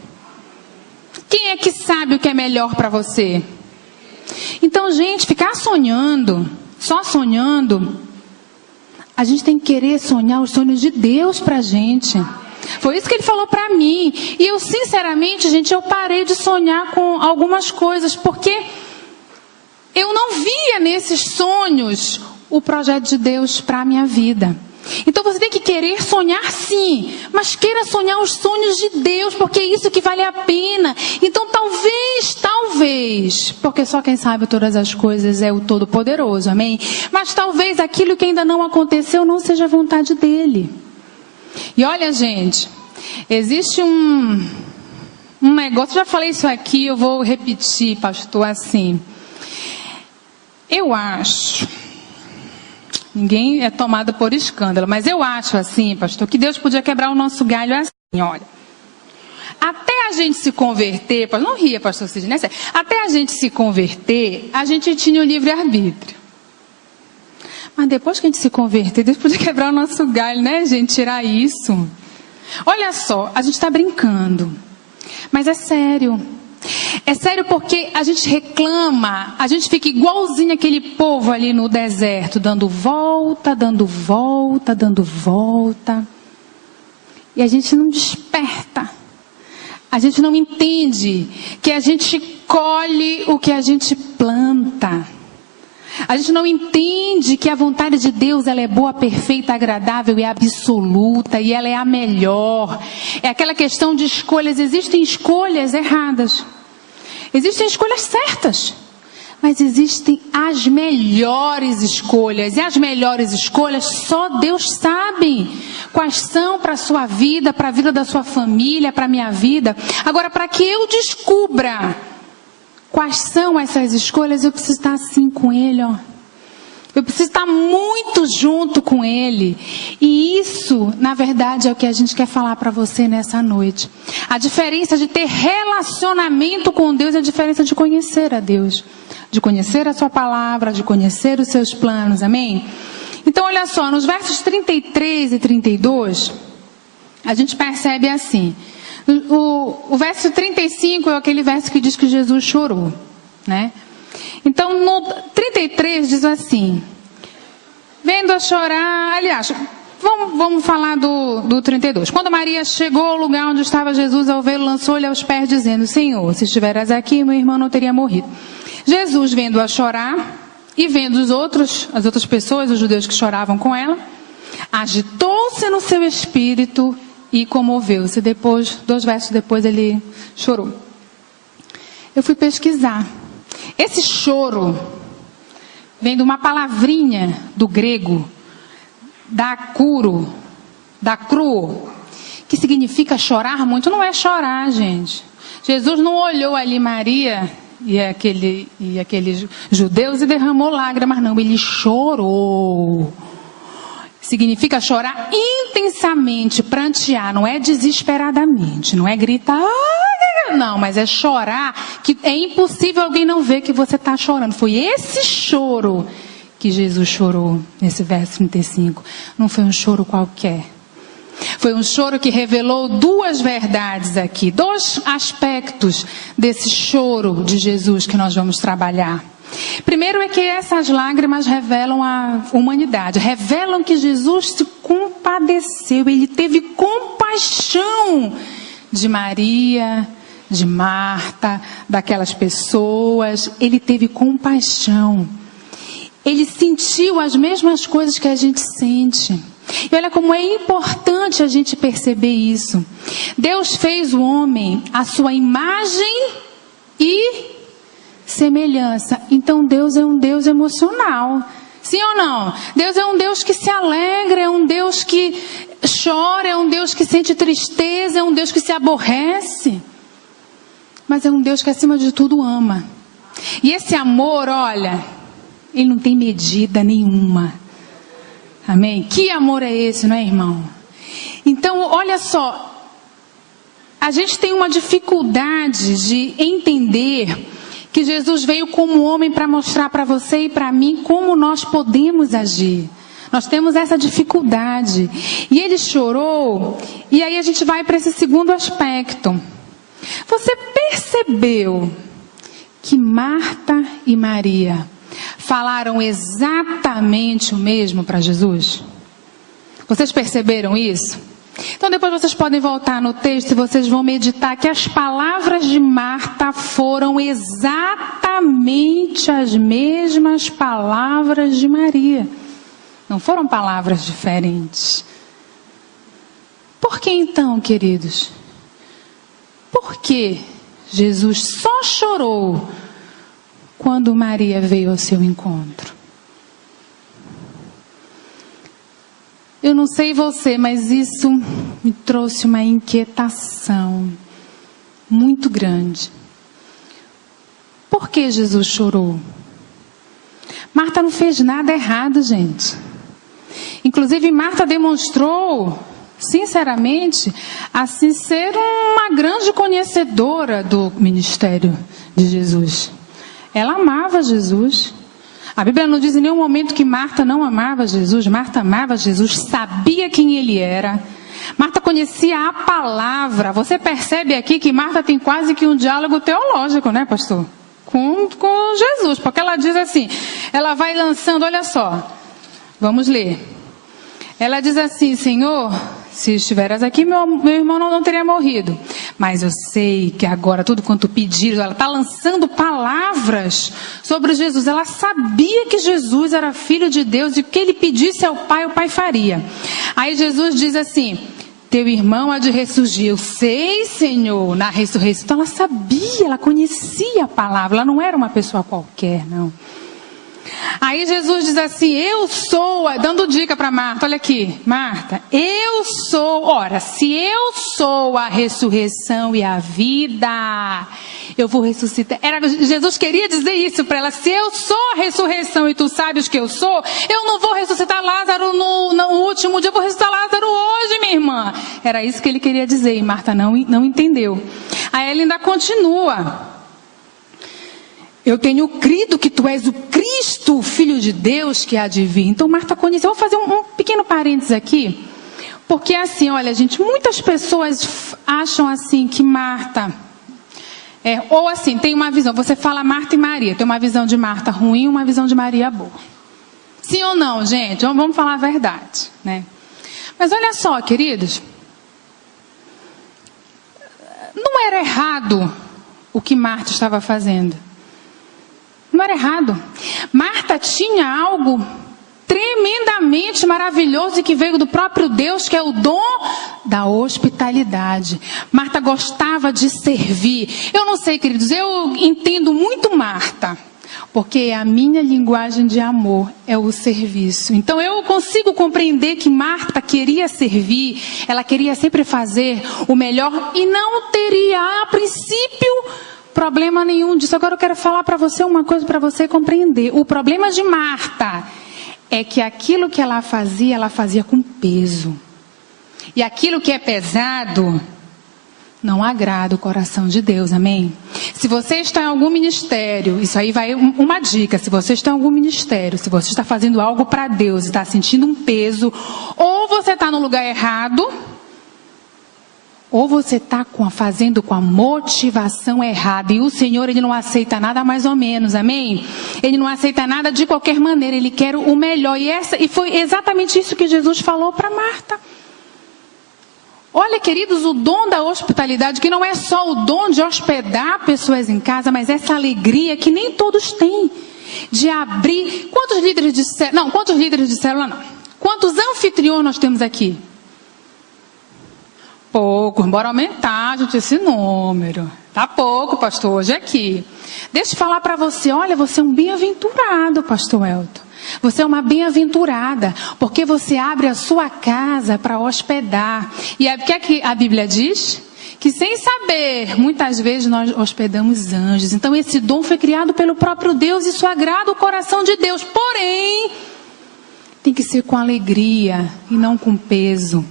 Quem é que sabe o que é melhor para você? Então, gente, ficar sonhando, só sonhando, a gente tem que querer sonhar os sonhos de Deus para a gente. Foi isso que Ele falou para mim. E eu, sinceramente, gente, eu parei de sonhar com algumas coisas, porque eu não via nesses sonhos o projeto de Deus para a minha vida. Então você tem que querer sonhar sim, mas queira sonhar os sonhos de Deus, porque é isso que vale a pena. Então talvez, porque só quem sabe todas as coisas é o Todo-Poderoso, amém? Mas talvez aquilo que ainda não aconteceu não seja a vontade dele. E olha, gente, existe um negócio, já falei isso aqui, eu vou repetir, pastor, assim. Eu acho... Ninguém é tomado por escândalo, mas eu acho assim, pastor, que Deus podia quebrar o nosso galho assim, olha. Até a gente se converter, não ria, pastor Sidney, né? Até a gente se converter, a gente tinha o livre-arbítrio. Mas depois que a gente se converter, Deus podia quebrar o nosso galho, né, gente? Tirar isso. Olha só, a gente está brincando, mas é sério. É sério porque a gente reclama, a gente fica igualzinho aquele povo ali no deserto, dando volta, dando volta, dando volta. E a gente não desperta. A gente não entende que a gente colhe o que a gente planta. A gente não entende que a vontade de Deus, ela é boa, perfeita, agradável e absoluta, e ela é a melhor. É aquela questão de escolhas. Existem escolhas erradas, existem escolhas certas, mas existem as melhores escolhas. E as melhores escolhas só Deus sabe quais são para a sua vida, para a vida da sua família, para a minha vida. Agora, para que eu descubra quais são essas escolhas, eu preciso estar assim com Ele, ó. Eu preciso estar muito junto com Ele. E isso, na verdade, é o que a gente quer falar para você nessa noite. A diferença de ter relacionamento com Deus é a diferença de conhecer a Deus. De conhecer a sua palavra, de conhecer os seus planos, amém? Então, olha só, nos versos 33 e 32, a gente percebe assim. O verso 35 é aquele verso que diz que Jesus chorou, né? Então, no 33 diz assim, vendo-a chorar, aliás, vamos falar do 32. Quando Maria chegou ao lugar onde estava Jesus, ao vê-lo, lançou-lhe aos pés, dizendo, Senhor, se estiveras aqui, meu irmão não teria morrido. Jesus, vendo-a chorar, e vendo as outras pessoas, os judeus que choravam com ela, agitou-se no seu espírito e comoveu-se. Depois, 2 versos depois, ele chorou. Eu fui pesquisar. Esse choro vem de uma palavrinha do grego, dacruo, que significa chorar muito. Não é chorar, gente. Jesus não olhou ali Maria e aqueles judeus e derramou lágrimas, não. Ele chorou. Significa chorar intensamente, prantear, não é desesperadamente, não é gritar, não, mas é chorar, que é impossível alguém não ver que você está chorando. Foi esse choro que Jesus chorou, nesse verso 35. Não foi um choro qualquer. Foi um choro que revelou 2 verdades aqui, 2 aspectos desse choro de Jesus que nós vamos trabalhar. Primeiro é que essas lágrimas revelam a humanidade, revelam que Jesus se compadeceu, ele teve compaixão de Maria, de Marta, daquelas pessoas, ele teve compaixão. Ele sentiu as mesmas coisas que a gente sente. E olha como é importante a gente perceber isso. Deus fez o homem à sua imagem e semelhança. Então Deus é um Deus emocional. Sim ou não? Deus é um Deus que se alegra, é um Deus que chora, é um Deus que sente tristeza, é um Deus que se aborrece. Mas é um Deus que acima de tudo ama. E esse amor, olha, ele não tem medida nenhuma. Amém? Que amor é esse, não é, irmão? Então, olha só, a gente tem uma dificuldade de entender que Jesus veio como homem para mostrar para você e para mim como nós podemos agir. Nós temos essa dificuldade. E ele chorou, e aí a gente vai para esse segundo aspecto. Você percebeu que Marta e Maria falaram exatamente o mesmo para Jesus? Vocês perceberam isso? Então depois vocês podem voltar no texto e vocês vão meditar que as palavras de Marta foram exatamente exatamente as mesmas palavras de Maria. Não foram palavras diferentes. Por que então, queridos? Por que Jesus só chorou quando Maria veio ao seu encontro? Eu não sei você, mas isso me trouxe uma inquietação muito grande. Por que Jesus chorou? Marta não fez nada errado, gente. Inclusive, Marta demonstrou, sinceramente, assim, ser uma grande conhecedora do ministério de Jesus. Ela amava Jesus. A Bíblia não diz em nenhum momento que Marta não amava Jesus. Marta amava Jesus, sabia quem ele era. Marta conhecia a palavra. Você percebe aqui que Marta tem quase que um diálogo teológico, né, pastor? Com Jesus, porque ela diz assim, ela vai lançando, olha só, vamos ler. Ela diz assim: Senhor, se estiveras aqui, meu irmão não teria morrido. Mas eu sei que agora, tudo quanto pediram, ela está lançando palavras sobre Jesus. Ela sabia que Jesus era filho de Deus e o que ele pedisse ao Pai, o Pai faria. Aí Jesus diz assim: teu irmão há de ressurgir. Eu sei, Senhor, na ressurreição. Então ela sabia, ela conhecia a palavra. Ela não era uma pessoa qualquer, não. Aí Jesus diz assim: eu sou, dando dica para Marta, olha aqui, Marta, eu sou, ora, se eu sou a ressurreição e a vida, eu vou ressuscitar. Jesus queria dizer isso para ela: se eu sou a ressurreição e tu sabes que eu sou, eu não vou ressuscitar Lázaro no último dia, eu vou ressuscitar Lázaro hoje, minha irmã. Era isso que ele queria dizer, e Marta não entendeu. Aí ele ainda continua: eu tenho crido que tu és o Cristo, o Filho de Deus que há de vir. Então Marta conheceu. Eu vou fazer um pequeno parênteses aqui, porque assim, olha gente, muitas pessoas acham assim que Marta, ou assim, tem uma visão, você fala Marta e Maria, tem uma visão de Marta ruim e uma visão de Maria boa. Sim ou não, gente? Vamos falar a verdade, né? Mas olha só, queridos, não era errado o que Marta estava fazendo. Não era errado. Marta tinha algo tremendamente maravilhoso e que veio do próprio Deus, que é o dom da hospitalidade. Marta gostava de servir. Eu não sei, queridos, eu entendo muito Marta, porque a minha linguagem de amor é o serviço. Então eu consigo compreender que Marta queria servir, ela queria sempre fazer o melhor e não teria, a princípio, problema nenhum disso. Agora eu quero falar para você uma coisa para você compreender. O problema de Marta é que aquilo que ela fazia com peso. E aquilo que é pesado não agrada o coração de Deus, amém? Se você está em algum ministério, isso aí vai uma dica, se você está em algum ministério, se você está fazendo algo para Deus e está sentindo um peso, ou você está no lugar errado, ou você está fazendo com a motivação errada. E o Senhor, Ele não aceita nada mais ou menos, amém? Ele não aceita nada de qualquer maneira. Ele quer o melhor. E foi exatamente isso que Jesus falou para Marta. Olha, queridos, o dom da hospitalidade, que não é só o dom de hospedar pessoas em casa, mas essa alegria que nem todos têm. De abrir... Quantos líderes de célula não? Quantos anfitriões nós temos aqui? Pouco, bora aumentar, gente, esse número. Tá pouco, pastor, hoje aqui. Deixa eu falar para você, olha, você é um bem-aventurado, pastor Elton. Você é uma bem-aventurada, porque você abre a sua casa para hospedar. E o que é que a Bíblia diz? Que sem saber, muitas vezes nós hospedamos anjos. Então esse dom foi criado pelo próprio Deus e isso agrada o coração de Deus. Porém, tem que ser com alegria e não com peso.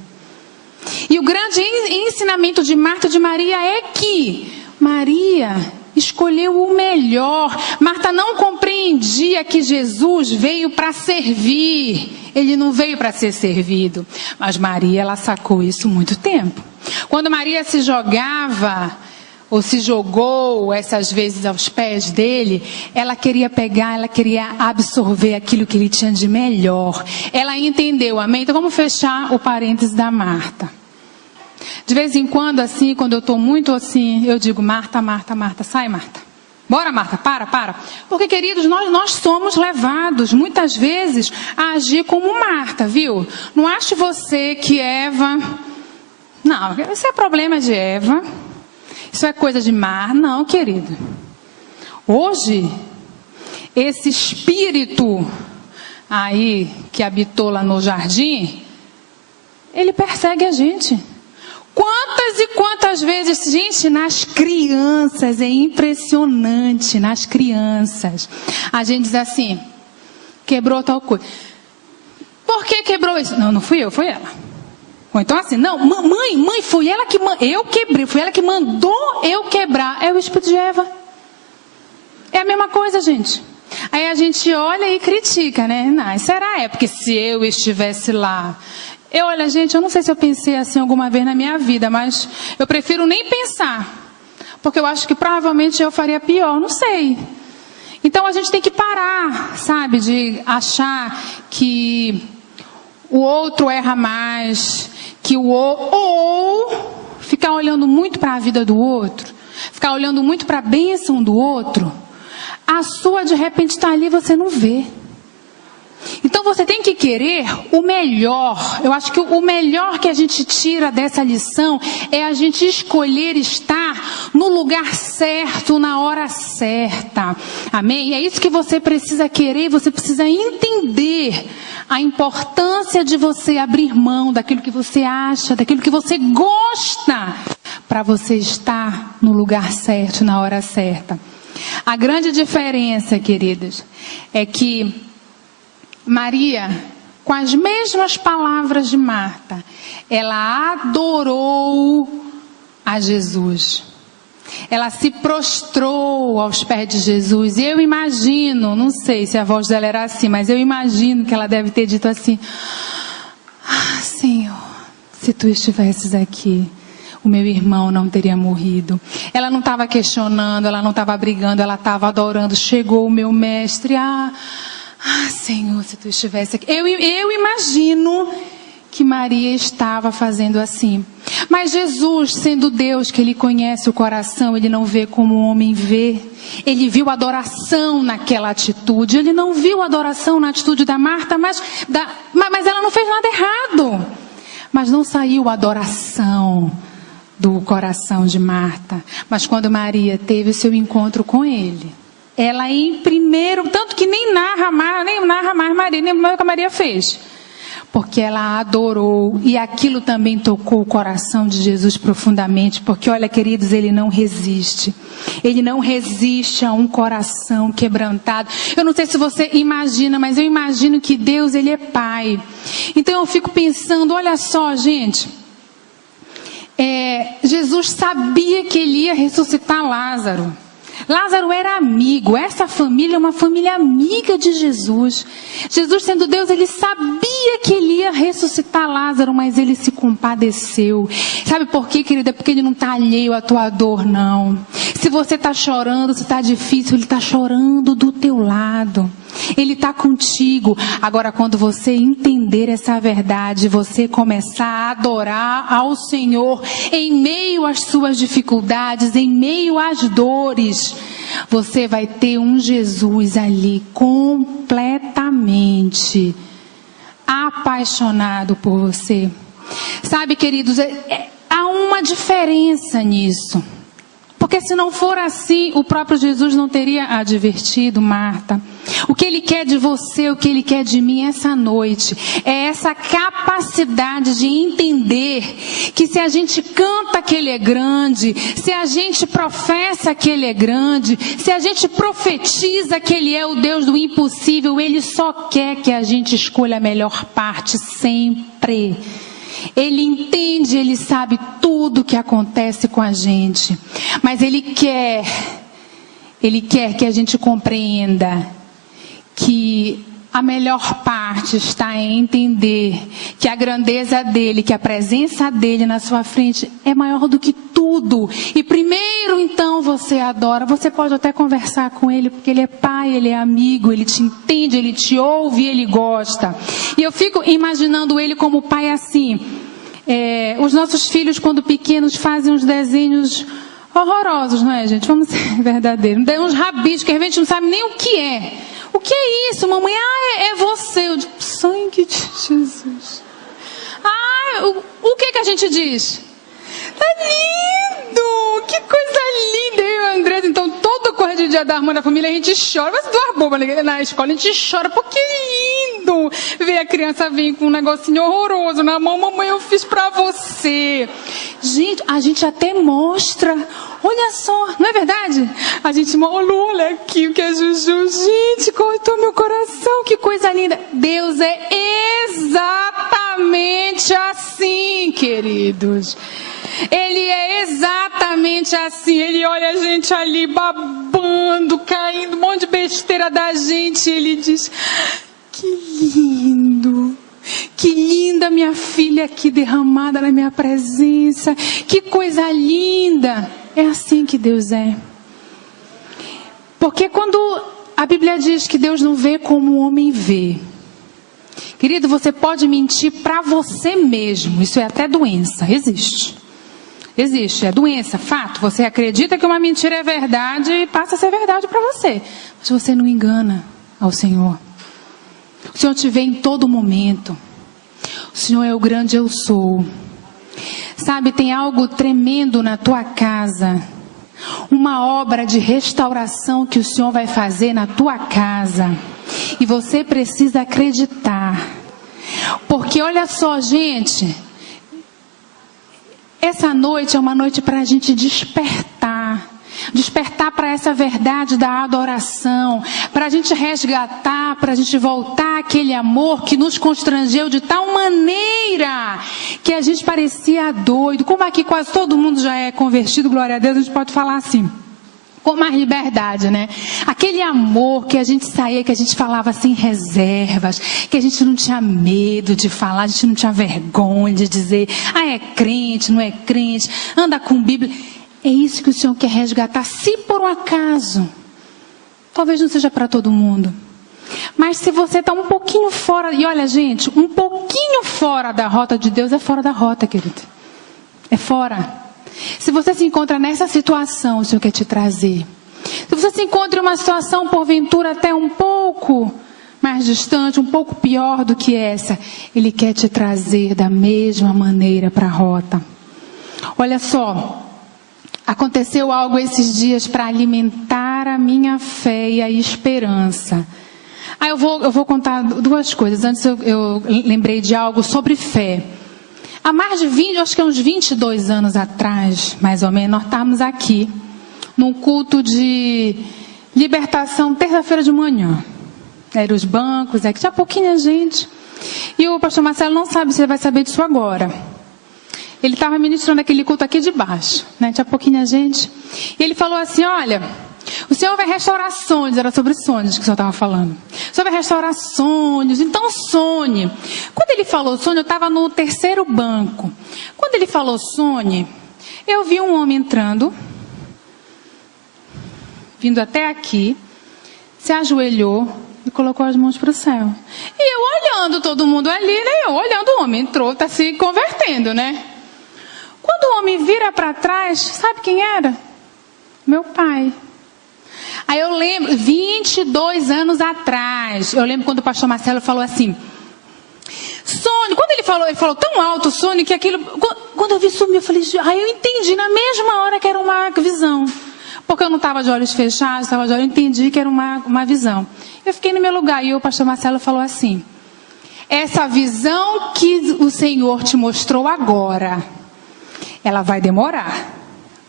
E o grande ensinamento de Marta e de Maria é que Maria escolheu o melhor. Marta não compreendia que Jesus veio para servir. Ele não veio para ser servido. Mas Maria, ela sacou isso há muito tempo. Quando Maria se jogava, ou se jogou essas vezes aos pés dele, ela queria pegar, ela queria absorver aquilo que ele tinha de melhor. Ela entendeu, amém? Então vamos fechar o parênteses da Marta. De vez em quando, assim, quando eu estou muito assim, eu digo, Marta, Marta, Marta, sai Marta. Bora, Marta, para. Porque, queridos, nós somos levados, muitas vezes, a agir como Marta, viu? Não ache você que Eva... Não, isso é problema de Eva. Isso é coisa de Marta. Não, querido. Hoje, esse espírito aí que habitou lá no jardim, ele persegue a gente. Quantas e quantas vezes, gente, nas crianças, é impressionante, nas crianças, a gente diz assim, quebrou tal coisa. Por que quebrou isso? Não fui eu, foi ela. Ou então assim, não, mãe, foi ela que eu quebrei, foi ela que mandou eu quebrar. É o espírito de Eva. É a mesma coisa, gente. Aí a gente olha e critica, né? Não, será? É porque se eu estivesse lá... Olha, gente, eu não sei se eu pensei assim alguma vez na minha vida, mas eu prefiro nem pensar. Porque eu acho que provavelmente eu faria pior, não sei. Então a gente tem que parar, sabe, de achar que o outro erra mais, ou ficar olhando muito para a vida do outro, ficar olhando muito para a bênção do outro. A sua de repente está ali e você não vê. Então você tem que querer o melhor. Eu acho que o melhor que a gente tira dessa lição é a gente escolher estar no lugar certo, na hora certa. Amém? E é isso que você precisa querer, você precisa entender a importância de você abrir mão daquilo que você acha, daquilo que você gosta, para você estar no lugar certo, na hora certa. A grande diferença, queridos, é que Maria, com as mesmas palavras de Marta, ela adorou a Jesus. Ela se prostrou aos pés de Jesus. E eu imagino, não sei se a voz dela era assim, mas eu imagino que ela deve ter dito assim: Senhor, se tu estivesses aqui, o meu irmão não teria morrido. Ela não estava questionando, ela não estava brigando, ela estava adorando. Chegou o meu mestre, Senhor, se tu estivesse aqui. Eu imagino que Maria estava fazendo assim. Mas Jesus, sendo Deus, que Ele conhece o coração, Ele não vê como o homem vê. Ele viu adoração naquela atitude. Ele não viu adoração na atitude da Marta, mas ela não fez nada errado. Mas não saiu adoração do coração de Marta. Mas quando Maria teve o seu encontro com Ele, ela em primeiro, tanto que nem narra mais Maria, nem o que a Maria fez. Porque ela adorou, e aquilo também tocou o coração de Jesus profundamente, porque olha, queridos, Ele não resiste. Ele não resiste a um coração quebrantado. Eu não sei se você imagina, mas eu imagino que Deus, Ele é Pai. Então eu fico pensando, olha só, gente, Jesus sabia que Ele ia ressuscitar Lázaro. Lázaro era amigo, essa família é uma família amiga de Jesus. Jesus, sendo Deus, Ele sabia que Ele ia ressuscitar Lázaro, mas Ele se compadeceu. Sabe por quê, querida? Porque Ele não está alheio à tua dor, não. Se você está chorando, se está difícil, Ele está chorando do teu lado. Ele está contigo. Agora, quando você entender essa verdade, você começar a adorar ao Senhor em meio às suas dificuldades, em meio às dores, você vai ter um Jesus ali completamente apaixonado por você. Sabe, queridos, há uma diferença nisso. Porque se não for assim, o próprio Jesus não teria advertido Marta. O que Ele quer de você, o que Ele quer de mim essa noite, é essa capacidade de entender que se a gente canta que Ele é grande, se a gente professa que Ele é grande, se a gente profetiza que Ele é o Deus do impossível, Ele só quer que a gente escolha a melhor parte sempre. Ele entende, Ele sabe tudo o que acontece com a gente. Mas Ele quer que a gente compreenda que a melhor parte está em entender que a grandeza dEle, que a presença dEle na sua frente é maior do que tudo. E primeiro então você adora, você pode até conversar com Ele, porque Ele é Pai, Ele é amigo, Ele te entende, Ele te ouve, Ele gosta. E eu fico imaginando Ele como Pai assim. Os nossos filhos, quando pequenos, fazem uns desenhos horrorosos, não é, gente? Vamos ser verdadeiros. Tem uns rabiscos que a gente não sabe nem o que é. O que é isso, mamãe? É você. Eu digo, sangue de Jesus. O que a gente diz? Tá lindo! Que coisa linda! Eu e o André, então, todo correr de dia da irmã da família, a gente chora. Mas duas bobas na escola, a gente chora, porque é lindo! Ver a criança vir com um negocinho horroroso na mão. Mamãe, eu fiz pra você. Gente, a gente até mostra. Olha só, não é verdade? A gente mostra, olha aqui o que é Juju. Gente, cortou meu coração, que coisa linda. Deus é exatamente assim, queridos. Ele é exatamente assim. Ele olha a gente ali babando, caindo, um monte de besteira da gente. Ele diz, que lindo. Que linda minha filha aqui derramada na minha presença. Que coisa linda. É assim que Deus é. Porque quando a Bíblia diz que Deus não vê como o homem vê. Querido, você pode mentir para você mesmo. Isso é até doença. Existe. Existe. É doença, fato. Você acredita que uma mentira é verdade e passa a ser verdade para você. Mas você não engana ao Senhor. O Senhor te vê em todo momento. O Senhor é o grande eu sou. Sabe, tem algo tremendo na tua casa. Uma obra de restauração que o Senhor vai fazer na tua casa. E você precisa acreditar. Porque olha só, gente. Essa noite é uma noite para a gente despertar. Despertar para essa verdade da adoração, para a gente resgatar, para a gente voltar àquele amor que nos constrangeu de tal maneira que a gente parecia doido. Como aqui quase todo mundo já é convertido, glória a Deus, a gente pode falar assim, com mais liberdade, né? Aquele amor que a gente saía, que a gente falava sem reservas, que a gente não tinha medo de falar, a gente não tinha vergonha de dizer, é crente, não é crente, anda com Bíblia. É isso que o Senhor quer resgatar, se por um acaso. Talvez não seja para todo mundo. Mas se você está um pouquinho fora, e olha gente, um pouquinho fora da rota de Deus, é fora da rota, querido. É fora. Se você se encontra nessa situação, o Senhor quer te trazer. Se você se encontra em uma situação, porventura, até um pouco mais distante, um pouco pior do que essa, Ele quer te trazer da mesma maneira para a rota. Olha só. Aconteceu algo esses dias para alimentar a minha fé e a esperança. Eu vou contar duas coisas. Antes eu lembrei de algo sobre fé. Há mais de acho que uns 22 anos atrás, mais ou menos, nós estávamos aqui, num culto de libertação, terça-feira de manhã. Eram os bancos, aqui tinha pouquinha gente. E o pastor Marcelo não sabe se ele vai saber disso agora. Ele estava ministrando aquele culto aqui de baixo, né? Tinha pouquinha gente. E ele falou assim, olha, o Senhor vai restaurar sonhos. Era sobre sonhos que o Senhor estava falando. O Senhor vai restaurar sonhos, então sonhe. Quando ele falou sonho, eu estava no terceiro banco. Quando ele falou sonhe, eu vi um homem entrando, vindo até aqui, se ajoelhou e colocou as mãos para o céu. E eu olhando todo mundo ali, né? Eu olhando, o homem entrou, está se convertendo, né? Quando o homem vira para trás, sabe quem era? Meu pai. Aí eu lembro, 22 anos atrás, eu lembro quando o pastor Marcelo falou assim, sonho, quando ele falou tão alto o sonho, que aquilo, quando eu vi sumir, eu falei, eu entendi na mesma hora que era uma visão. Porque eu não estava de olhos fechados, eu entendi que era uma visão. Eu fiquei no meu lugar e o pastor Marcelo falou assim, essa visão que o Senhor te mostrou agora, ela vai demorar,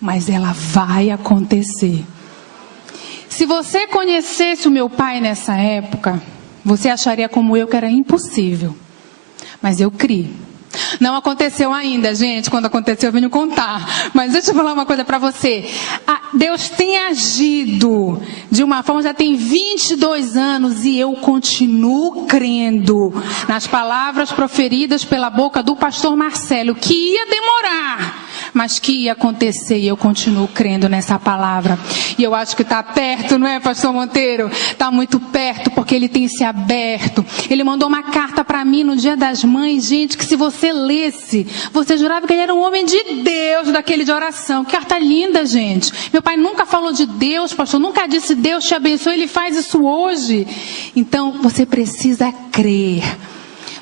mas ela vai acontecer. Se você conhecesse o meu pai nessa época, você acharia como eu que era impossível. Mas eu criei. Não aconteceu ainda, gente. Quando aconteceu, eu venho contar. Mas deixa eu falar uma coisa para você. Deus tem agido de uma forma, já tem 22 anos e eu continuo crendo nas palavras proferidas pela boca do pastor Marcelo, que ia demorar, mas que ia acontecer, e eu continuo crendo nessa palavra. E eu acho que está perto, não é, pastor Monteiro? Está muito perto, porque ele tem se aberto. Ele mandou uma carta para mim no Dia das Mães, gente, que se você lesse, você jurava que ele era um homem de Deus, daquele de oração. Que carta linda, gente. Meu pai nunca falou de Deus, pastor, nunca disse Deus te abençoe, ele faz isso hoje. Então, você precisa crer.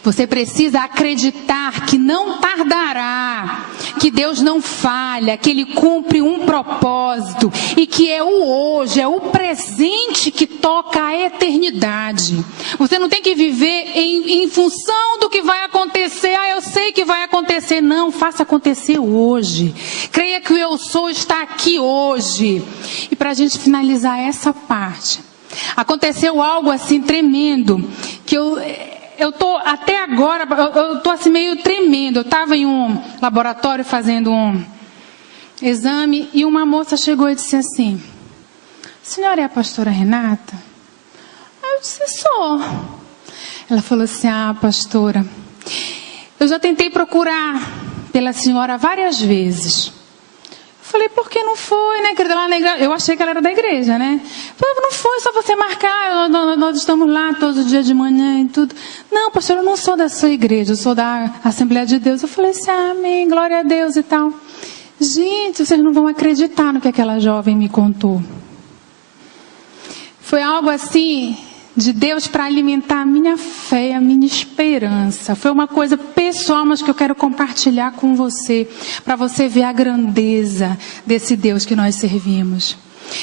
Você precisa acreditar que não tardará, que Deus não falha, que Ele cumpre um propósito e que é o hoje, é o presente que toca a eternidade. Você não tem que viver em função do que vai acontecer. Eu sei que vai acontecer. Não, faça acontecer hoje. Creia que o eu sou está aqui hoje. E para a gente finalizar essa parte, aconteceu algo assim tremendo, que eu tô até agora, eu tô assim meio tremendo. Eu estava em um laboratório fazendo um exame e uma moça chegou e disse assim: "A senhora é a pastora Renata?" Aí eu disse: "Sou." Ela falou assim: "Ah, pastora, eu já tentei procurar pela senhora várias vezes." Falei: "Por que não foi, né, querida?" Lá na igreja, eu achei que ela era da igreja, né? Falei: "Não foi, só você marcar, nós estamos lá todo dia de manhã e tudo." "Não, pastor, eu não sou da sua igreja, eu sou da Assembleia de Deus." Eu falei assim: "Amém, glória a Deus e tal." Gente, vocês não vão acreditar no que aquela jovem me contou. Foi algo assim de Deus para alimentar a minha fé, a minha esperança. Foi uma coisa pessoal, mas que eu quero compartilhar com você, para você ver a grandeza desse Deus que nós servimos.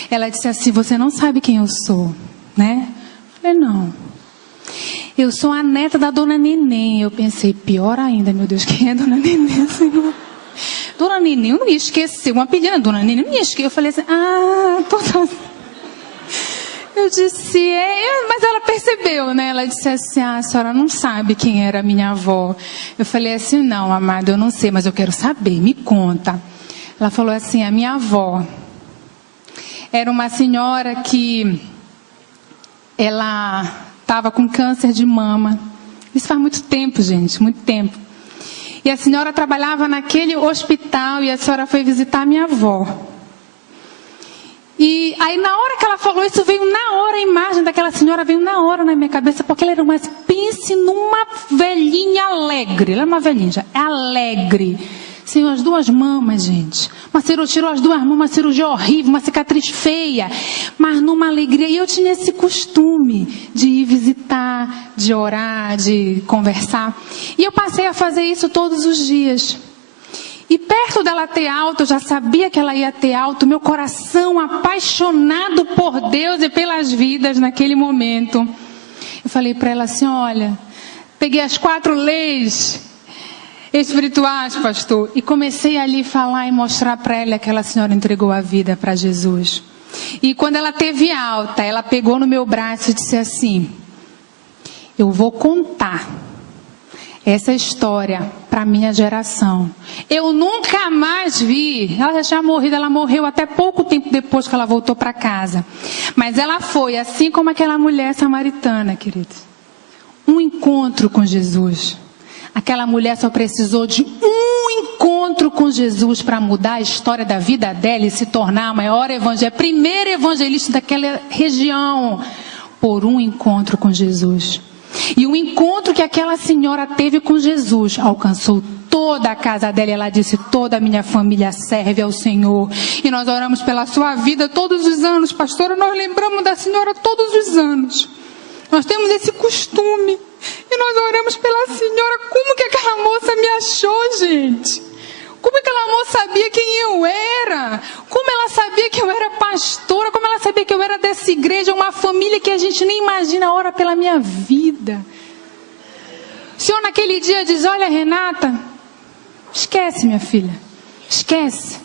Ela disse assim: "Você não sabe quem eu sou, né?" Eu falei: "Não. Eu sou a neta da Dona Neném." Eu pensei: pior ainda, meu Deus, quem é Dona Neném, Senhor? Dona Neném, eu não ia esquecer, uma pedida, Dona Neném, eu não ia esquecer. Eu falei assim: eu disse: mas ela percebeu, né? Ela disse assim: "A senhora não sabe quem era a minha avó." Eu falei assim: "Não, amada, eu não sei, mas eu quero saber, me conta." Ela falou assim: "A minha avó era uma senhora que ela estava com câncer de mama." Isso faz muito tempo, gente, muito tempo. "E a senhora trabalhava naquele hospital e a senhora foi visitar a minha avó." E aí, na hora que ela falou isso, veio na hora a imagem daquela senhora, veio na hora na minha cabeça, porque ela era uma, pense numa velhinha alegre. Ela é uma velhinha, já, alegre. Senhor, as duas mamas, gente. Tirou as duas mamas, uma cirurgia horrível, uma cicatriz feia, mas numa alegria. E eu tinha esse costume de ir visitar, de orar, de conversar. E eu passei a fazer isso todos os dias. E perto dela ter alta, eu já sabia que ela ia ter alta, meu coração apaixonado por Deus e pelas vidas naquele momento. Eu falei para ela assim: "Olha, peguei as 4 leis espirituais, pastor." E comecei ali a falar e mostrar para ela que aquela senhora entregou a vida para Jesus. E quando ela teve alta, ela pegou no meu braço e disse assim: "Eu vou contar essa história para minha geração. Eu nunca mais vi." Ela já tinha morrido, ela morreu até pouco tempo depois que ela voltou para casa. Mas ela foi, assim como aquela mulher samaritana, queridos. Um encontro com Jesus. Aquela mulher só precisou de um encontro com Jesus para mudar a história da vida dela e se tornar a maior evangelista, primeira evangelista daquela região, por um encontro com Jesus. E o encontro que aquela senhora teve com Jesus alcançou toda a casa dela. Ela disse: "Toda a minha família serve ao Senhor." E nós oramos pela sua vida todos os anos, pastora. Nós lembramos da senhora todos os anos. Nós temos esse costume. E nós oramos pela senhora. Como que aquela moça me achou, gente? Como aquela moça sabia quem eu era? Como ela sabia que eu era pastora? Como ela sabia que eu era dessa igreja? Uma família que a gente nem imagina. Ora pela minha vida. O Senhor naquele dia diz: "Olha, Renata, esquece, minha filha. Esquece.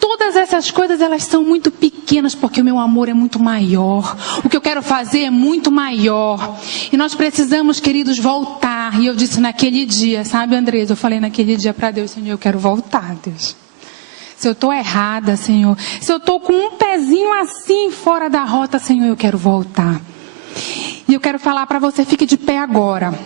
Todas essas coisas, elas são muito pequenas, porque o meu amor é muito maior. O que eu quero fazer é muito maior." E nós precisamos, queridos, voltar. E eu disse naquele dia, sabe, Andresa? Eu falei naquele dia para Deus: "Senhor, eu quero voltar, Deus. Se eu estou errada, Senhor. Se eu estou com um pezinho assim fora da rota, Senhor, eu quero voltar." E eu quero falar para você, fique de pé agora.